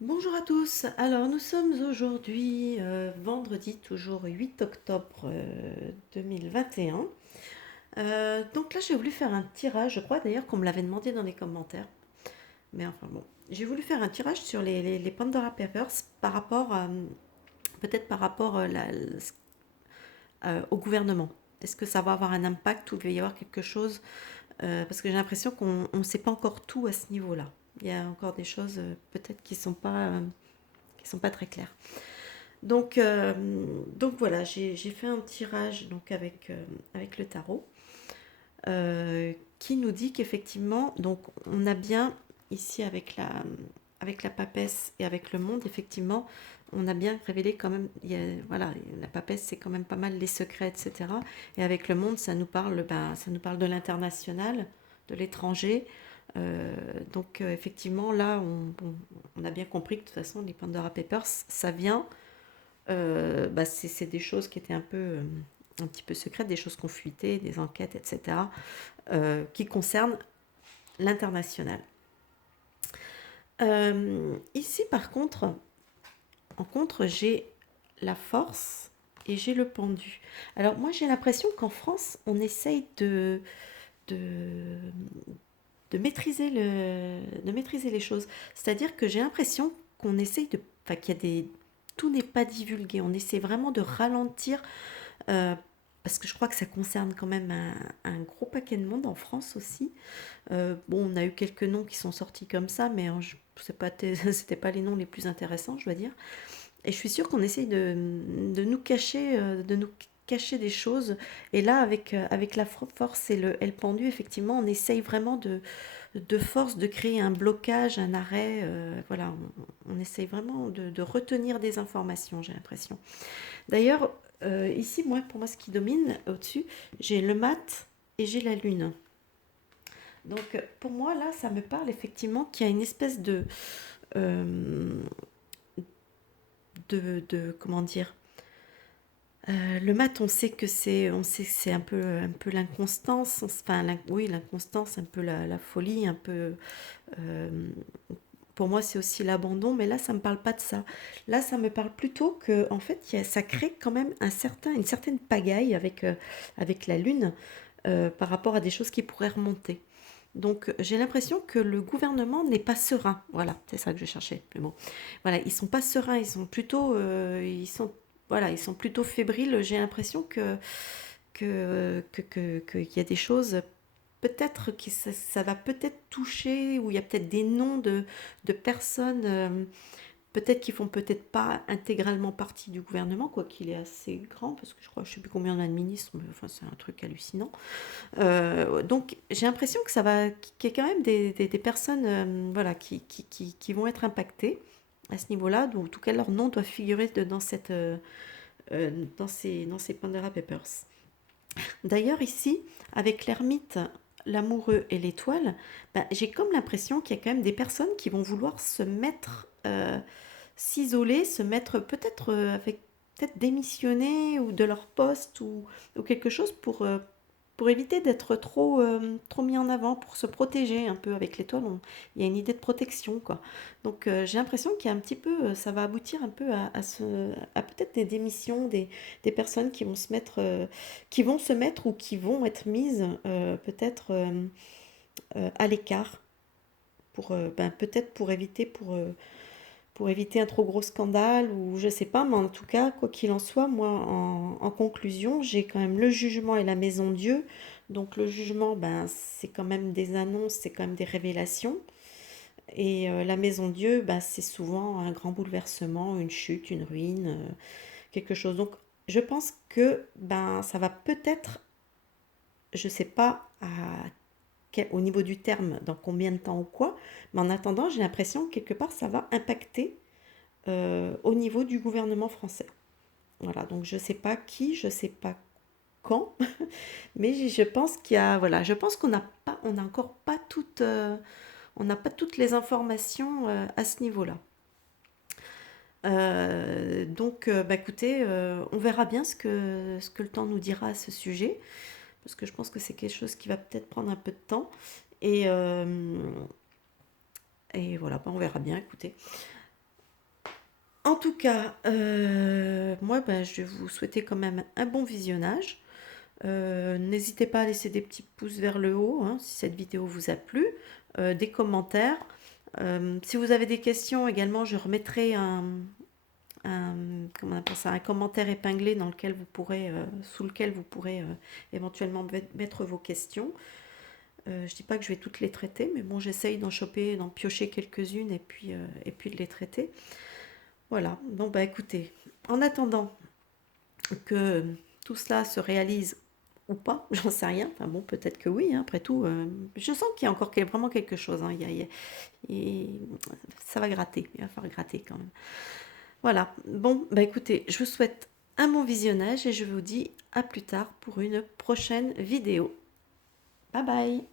Bonjour à tous. Alors nous sommes aujourd'hui vendredi, toujours 8 octobre 2021. Donc là j'ai voulu faire un tirage, je crois d'ailleurs qu'on me l'avait demandé dans les commentaires. Mais enfin bon, j'ai voulu faire un tirage sur les Pandora Papers par rapport peut-être par rapport au gouvernement. Est-ce que ça va avoir un impact ou il va y avoir quelque chose parce que j'ai l'impression qu'on ne sait pas encore tout à ce niveau-là. Il y a encore des choses peut-être qui sont pas très claires. Donc, euh, donc voilà, j'ai fait un tirage donc avec le tarot qui nous dit qu'effectivement, donc on a bien ici avec la papesse et avec le monde, effectivement, on a bien révélé quand même, voilà, la papesse c'est quand même pas mal les secrets, etc. Et avec le monde, ça nous parle de l'international, de l'étranger. Effectivement, là, on a bien compris que de toute façon, les Pandora Papers, ça vient c'est des choses qui étaient un petit peu secrètes, des choses qu'on fuitait, des enquêtes, etc., qui concernent l'international. Ici, par contre, en contre, j'ai la force et j'ai le pendu. Alors moi, j'ai l'impression qu'en France, on essaye de, de maîtriser les choses. C'est-à-dire que j'ai l'impression qu'on essaye de... Enfin, qu'il y a des... Tout n'est pas divulgué. On essaie vraiment de ralentir Euh, parce que je crois que ça concerne quand même un gros paquet de monde en France aussi. Bon, on a eu quelques noms qui sont sortis comme ça, mais c'était pas les noms les plus intéressants, je dois dire. Et je suis sûre qu'on essaye de nous cacher des choses. Et là, avec la force et le pendu, effectivement, on essaye vraiment de force de créer un blocage, un arrêt. Voilà, on essaye vraiment de retenir des informations, j'ai l'impression. D'ailleurs, ici, moi, pour moi, ce qui domine au-dessus, j'ai le mat et j'ai la lune. Donc, pour moi, là, ça me parle effectivement qu'il y a une espèce euh, comment dire, le mat, on sait que c'est un peu l'inconstance, enfin, oui, l'inconstance, un peu la folie, un peu. euh, pour moi, c'est aussi l'abandon, mais là, ça me parle pas de ça. Là, ça me parle plutôt que, en fait, ça crée quand même une certaine pagaille avec la lune par rapport à des choses qui pourraient remonter. Donc, j'ai l'impression que le gouvernement n'est pas serein. Voilà, c'est ça que je cherchais le mot. Voilà, ils sont pas sereins, voilà, ils sont plutôt fébriles. J'ai l'impression qu'il y a des choses peut-être que ça va peut-être toucher, ou il y a peut-être des noms de personnes, peut-être qui font peut-être pas intégralement partie du gouvernement, quoi qu'il est assez grand, parce que je crois, je sais plus combien on a de ministres, mais enfin c'est un truc hallucinant. Donc j'ai l'impression que qu'il y a quand même des personnes, voilà, qui vont être impactées à ce niveau-là, donc en tout cas leur nom doit figurer dans dans ces Pandora Papers. D'ailleurs, ici, avec l'ermite, l'amoureux et l'étoile, ben, j'ai comme l'impression qu'il y a quand même des personnes qui vont vouloir s'isoler, se mettre peut-être avec peut-être démissionner ou de leur poste ou quelque chose pour éviter d'être trop mis en avant, pour se protéger un peu avec l'étoile. Il y a une idée de protection, quoi. Donc j'ai l'impression qu'il y a un petit peu, ça va aboutir un peu à peut-être des démissions, des personnes qui vont se mettre ou qui vont être mises peut-être à l'écart peut-être pour éviter un trop gros scandale ou je sais pas, mais en tout cas, quoi qu'il en soit, moi, en conclusion, j'ai quand même le jugement et la maison Dieu. Donc le jugement, ben, c'est quand même des annonces, c'est quand même des révélations. Et la maison Dieu, ben, c'est souvent un grand bouleversement, une chute, une ruine, quelque chose. Donc je pense que ben, ça va peut-être, je sais pas au niveau du terme, dans combien de temps ou quoi, mais en attendant, j'ai l'impression que quelque part, ça va impacter au niveau du gouvernement français. Voilà, donc je sais pas qui, je sais pas quand, mais je pense qu'il y a, voilà, je pense on n'a encore pas on n'a pas toutes les informations à ce niveau-là. Bah écoutez, on verra bien ce que le temps nous dira à ce sujet, parce que je pense que c'est quelque chose qui va peut-être prendre un peu de temps. Et, euh, et voilà, bah on verra bien, écoutez. En tout cas, moi, ben, je vais vous souhaiter quand même un bon visionnage. N'hésitez pas à laisser des petits pouces vers le haut, hein, si cette vidéo vous a plu, des commentaires. Si vous avez des questions également, je remettrai comment on appelle ça, un commentaire épinglé dans lequel vous pourrez, sous lequel vous pourrez éventuellement mettre vos questions. Je dis pas que je vais toutes les traiter, mais bon, j'essaye d'en choper, d'en piocher quelques-unes et puis de les traiter. Voilà. Bon, bah écoutez, en attendant que tout cela se réalise ou pas, j'en sais rien. Enfin bon, peut-être que oui, hein, après tout. Je sens qu'il y a encore vraiment quelque chose, hein. Ça va gratter, il va falloir gratter quand même. Voilà. Bon, bah écoutez, je vous souhaite un bon visionnage et je vous dis à plus tard pour une prochaine vidéo. Bye bye.